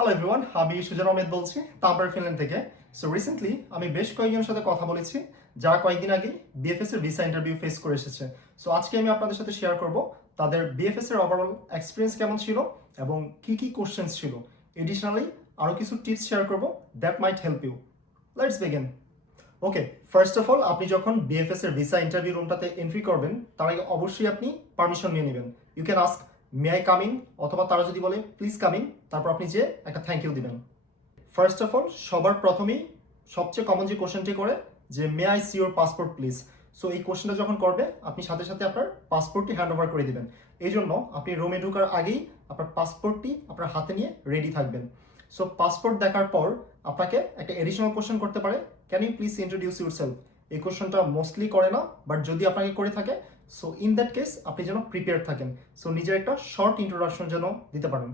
Hello everyone আমি সুজন আহমেদ বলছি Tampere Finland থেকে। সো রিসেন্টলি আমি বেশ কয়েকজনের সাথে কথা বলেছি, যারা কয়েকদিন আগে বিএফএস এর ভিসা ইন্টারভিউ ফেস করে এসেছে। সো আজকে আমি আপনাদের সাথে শেয়ার করব তাদের বিএফএস এর ওভারঅল এক্সপিরিয়েন্স কেমন ছিল এবং কি কি কোশ্চেন্স ছিল। এডিশনালি আরও কিছু টিপস শেয়ার করব that might help you let's begin okay first of all আপনি যখন বিএফএস এর ভিসা ইন্টারভিউ রুমটাতে এন্ট্রি করবেন, তার আগে অবশ্যই আপনি পারমিশন নিয়ে নেবেন। You can ask may I coming অথবা তারা যদি বলে প্লিজ কামিং তারপর আপনি যে একটা থ্যাংক ইউ দিবেন। ফার্স্ট অফ অল সবার প্রথমেই সবচেয়ে কমন যে কোশ্চেনটি করে, যে may I see your passport please so এই কোশ্চেনটা যখন করবে, আপনি সাথে সাথে আপনার পাসপোর্টটি হ্যান্ড ওভার করে দিবেন। এই জন্য আপনি রুমে ঢোকার আগেই আপনার পাসপোর্টটি আপনার হাতে নিয়ে রেডি থাকবেন। সো পাসপোর্ট দেখার পর আপনাকে একটা এডিশনাল কোশ্চেন করতে পারে can you please introduce yourself এই কোশ্চেনটা মোস্টলি করে না বাট যদি আপনাকে করে থাকে সো ইন দ্যাট কেস আপনি যেন প্রিপেয়ার থাকেন। সো নিজের একটা শর্ট ইন্ট্রোডাকশন যেন দিতে পারেন।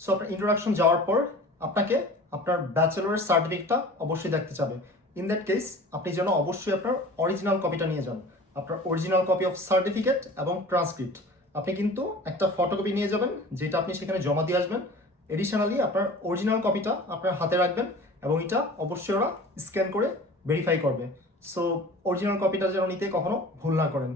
সো আপনার ইন্ট্রোডাকশন যাওয়ার পর আপনাকে আপনার ব্যাচেলরের সার্টিফিকেটটা অবশ্যই দেখতে চাবে। ইন দ্যাট কেস আপনি যেন অবশ্যই আপনার অরিজিনাল কপিটা নিয়ে যান। আপনার অরিজিনাল কপি অফ সার্টিফিকেট এবং ট্রান্সক্রিপ্ট আপনি কিন্তু একটা ফটোকপি নিয়ে যাবেন, যেটা আপনি সেখানে জমা দিয়ে আসবেন। এডিশনালি আপনার অরিজিনাল কপিটা আপনার হাতে রাখবেন এবং এটা অবশ্যই ওরা স্ক্যান করে ভেরিফাই করবে। সো অরিজিনাল কপিটা যেন নিতে কখনো ভুল না করেন।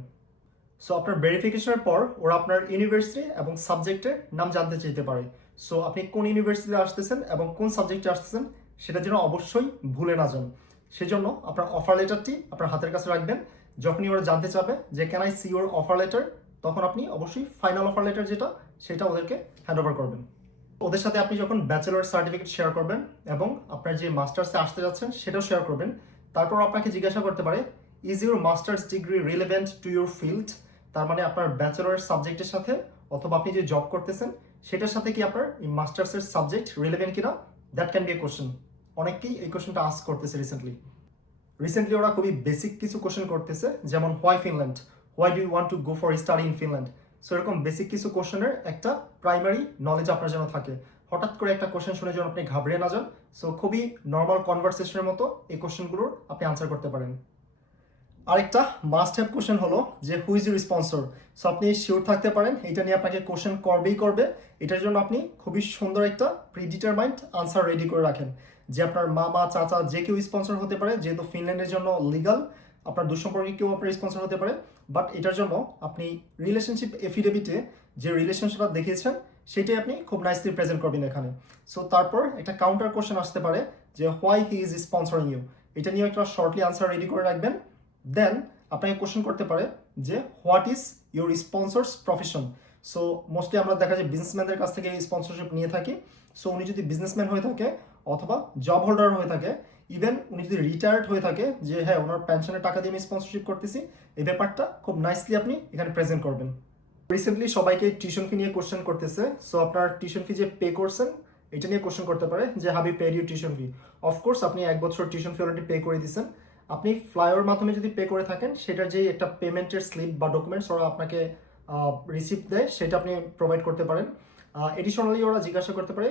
সো আপনার ভেরিফিকেশনের পর ওরা আপনার ইউনিভার্সিটি এবং সাবজেক্টের নাম জানতে চাইতে পারে। সো আপনি কোন ইউনিভার্সিটিতে আসতেছেন এবং কোন সাবজেক্টে আসতেছেন সেটা যেন অবশ্যই ভুলে না যান। সেজন্য আপনার অফার লেটারটি আপনার হাতের কাছে রাখবেন। যখনই ওরা জানতে চাবে যে can I see your offer letter তখন আপনি অবশ্যই ফাইনাল অফার লেটার যেটা, সেটা ওদেরকে হ্যান্ড ওভার করবেন। ওদের সাথে আপনি যখন ব্যাচেলর সার্টিফিকেট শেয়ার করবেন এবং আপনার যে মাস্টার্সে আসতে যাচ্ছেন, সেটাও শেয়ার করবেন। তারপর আপনাকে জিজ্ঞাসা করতে পারে is your masters degree relevant to your field তার মানে আপনার ব্যাচেলর সাবজেক্টের সাথে, অথবা আপনি যে জব করতেছেন, সেটার সাথে কি আপনার মাস্টার্সের সাবজেক্ট রিলেভেন্ট কিনা? That can be a question অনেকেই এই কোশ্চেনটা আস্ক করতেছে রিসেন্টলি রিসেন্টলি ওরা খুবই বেসিক কিছু কোশ্চেন করতেছে, যেমন why Finland why do you want to go for study in Finland so এরকম বেসিক কিছু কোশ্চেনের একটা প্রাইমারি নলেজ আপনার যেন থাকে। হঠাৎ করে একটা কোশ্চেন শুনে যেন আপনি ঘাবড়ে না যান। সো খুবই নর্মাল কনভারসেশনের মতো এই কোশ্চেনগুলোর আপনি আনসার করতে পারেন। আরেকটা মাস্ট হ্যাভ কোশ্চেন হলো যে who is your sponsor so আপনি শিওর থাকতে পারেন এটা নিয়ে আপনাকে কোশ্চেন করবেই করবে। এটার জন্য আপনি খুবই সুন্দর একটা প্রিডিটারমাইন্ড আনসার রেডি করে রাখেন। যে আপনার মামা, চাচা, যে কেউ স্পন্সর হতে পারে, যেহেতু ফিনল্যান্ডের জন্য লিগাল আপনার দুঃসম্পর্কে কেউ আপনার স্পন্সর হতে পারে। বাট এটার জন্য আপনি রিলেশনশিপ এফিডেভিটে যে রিলেশনশিপটা দেখিয়েছেন, সেটাই আপনি খুব নাইসলি প্রেজেন্ট করবেন এখানে। সো তারপর একটা কাউন্টার কোশ্চেন আসতে পারে যে why he is sponsoring you এটা নিয়ে একটা শর্টলি আনসার রেডি করে রাখবেন। দেন আপনাকে কোশ্চেন করতে পারে যে what is your sponsor's profession so mostly আমরা দেখা যায় বিজনেসম্যানদের কাছ থেকে স্পন্সরশিপ নিয়ে থাকি। সো উনি যদি বিজনেসম্যান হয়ে থাকে অথবা জব হোল্ডার হয়ে থাকে। ইভেন উনি যদি রিটায়ার্ড হয়ে থাকে, যে হ্যাঁ ওনার পেনশনের টাকা দিয়ে আমি স্পন্সরশিপ করতেছি, এই ব্যাপারটা খুব নাইসলি আপনি এখানে প্রেজেন্ট করবেন। রিসেন্টলি সবাইকে টিউশন ফি নিয়ে কোশ্চেন করতেছে। সো আপনার টিউশন ফি যে পে করছেন, এটা নিয়ে কোশ্চেন করতে পারে যে, হাবি pay you tuition fee of course আপনি এক বছর টিউশন ফি অলরেডি পে করে দিয়েছেন। আপনি ফ্লাইওভার মাধ্যমে যদি পে করে থাকেন, সেটার যে একটা পেমেন্টের স্লিপ বা ডকুমেন্টস ওরা আপনাকে রিসিপ্ট দেয়, সেটা আপনি প্রোভাইড করতে পারেন। এডিশনালি ওরা জিজ্ঞাসা করতে পারে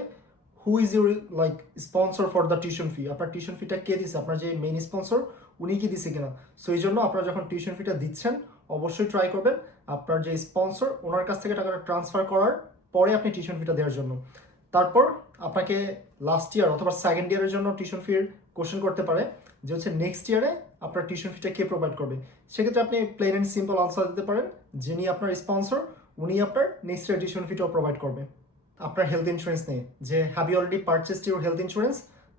who is your like sponsor for the tuition fee আপনার টিউশন ফিটা কে দিছে? আপনার যে মেইন স্পন্সর উনি কি দিছে কিনা? সো এই জন্য আপনারা যখন টিউশন ফিটা দিচ্ছেন, অবশ্যই ট্রাই করবেন আপনার যে স্পন্সর ওনার কাছ থেকে টাকাটা ট্রান্সফার করার পরে আপনি টিউশন ফিটা দেওয়ার জন্য। তারপর আপনাকে লাস্ট ইয়ার অথবা সেকেন্ড ইয়ারের জন্য টিউশন ফির কোশ্চেন করতে পারে যে হচ্ছে নেক্সট ইয়ারে আপনার টিউশন ফিটা কে প্রোভাইড করবে? সেক্ষেত্রে আপনি প্লেন অ্যান্ড সিম্পল আনসার দিতে পারেন, যিনি আপনার স্পন্সর উনি আপনার নেক্সট ইয়ার টিউশন ফিটাও প্রোভাইড করবে। আপনার হেলথ ইন্স্যুরেন্স নেই। যে have you already purchased your health insurance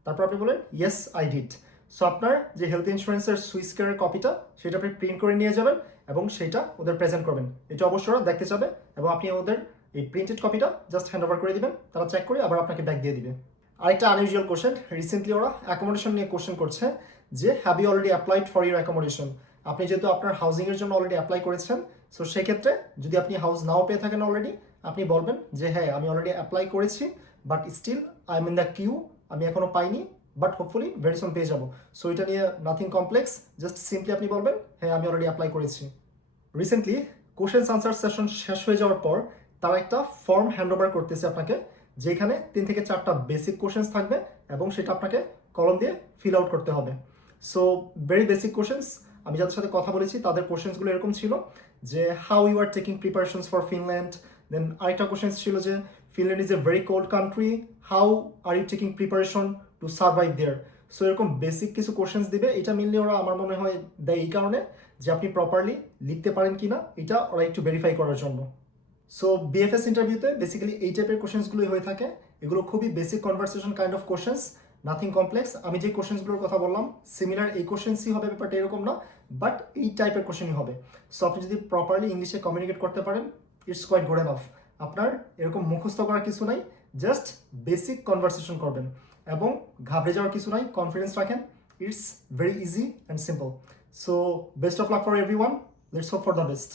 তারপর আপনি বলেন ইয়েস আই ডিড সো আপনার যে হেলথ ইন্স্যুরেন্সের সুইচ কেয়ারের কপিটা সেটা আপনি প্রিন্ট করে নিয়ে যাবেন এবং সেটা ওদের প্রেজেন্ট করবেন। এটা অবশ্যই ওরা দেখতে চাবে এবং আপনি ওদের এই প্রিন্টেড কপিটা জাস্ট হ্যান্ড ওভার করে দিবেন। তারা চেক করে আবার আপনাকে ব্যাক দিয়ে দিবে। আরেকটা আনইউজুয়াল কোশ্চেন রিসেন্টলি ওরা অ্যাকোমোডেশন নিয়ে কোশ্চেন করছে যে have you already applied for your accommodation আপনি যেহেতু আপনার হাউজিংয়ের জন্য অলরেডি অ্যাপ্লাই করেছেন সো সেক্ষেত্রে যদি আপনি হাউস নাও পেয়ে থাকেন অলরেডি আপনি বলবেন যে হ্যাঁ আমি অলরেডি অ্যাপ্লাই করেছি but still I am in the queue আমি এখনও পাইনি বাট হোপফুলি ভেরি সুন পেয়ে যাব। সো এটা নিয়ে নাথিং কমপ্লেক্স জাস্ট সিম্পলি আপনি বলবেন হ্যাঁ আমি অলরেডি অ্যাপ্লাই করেছি। রিসেন্টলি কোশ্চেন্স আনসার সেশন শেষ হয়ে যাওয়ার পর তারা একটা ফর্ম হ্যান্ড ওভার করতেছে আপনাকে, যেখানে তিন থেকে চারটা বেসিক কোশ্চেন্স থাকবে এবং সেটা আপনাকে কলম দিয়ে ফিল আউট করতে হবে। সো ভেরি বেসিক কোশ্চেন্স আমি যাদের সাথে কথা বলেছি, তাদের কোশ্চেন্সগুলো এরকম ছিল যে how you are taking preparations for Finland then আরেকটা কোশ্চেন্স ছিল যে Finland is a very cold country how are you taking preparation to survive there so এরকম বেসিক কিছু কোশ্চেন্স দিবে, এটা মেনলি ওরা আমার মনে হয় দেয় এই কারণে যে আপনি প্রপারলি লিখতে পারেন কিনা, এটা ওরা একটু ভেরিফাই করার জন্য। সো বিএফএস ইন্টারভিউতে বেসিক্যালি এই টাইপের কোশ্চেন্সগুলোই হয়ে থাকে। এগুলো খুবই basic conversation kind of questions nothing complex আমি যে কোশ্চেন্সগুলোর কথা বললাম সিমিলার এই কোশ্চেন্সই হবে ব্যাপারটা এরকম না বাট এই টাইপের কোশ্চেনই হবে। সো আপনি যদি প্রপারলি ইংলিশে কমিউনিকেট করতে পারেন ইটস কোয়াইট গুড এনাফ আপনার এরকম মুখস্থ করার কিছু নাই জাস্ট বেসিক কনভারসেশন করবেন এবং ঘাবড়ে যাওয়ার কিছু নাই কনফিডেন্স রাখেন। It's very easy and simple so best of luck for everyone let's hope for the best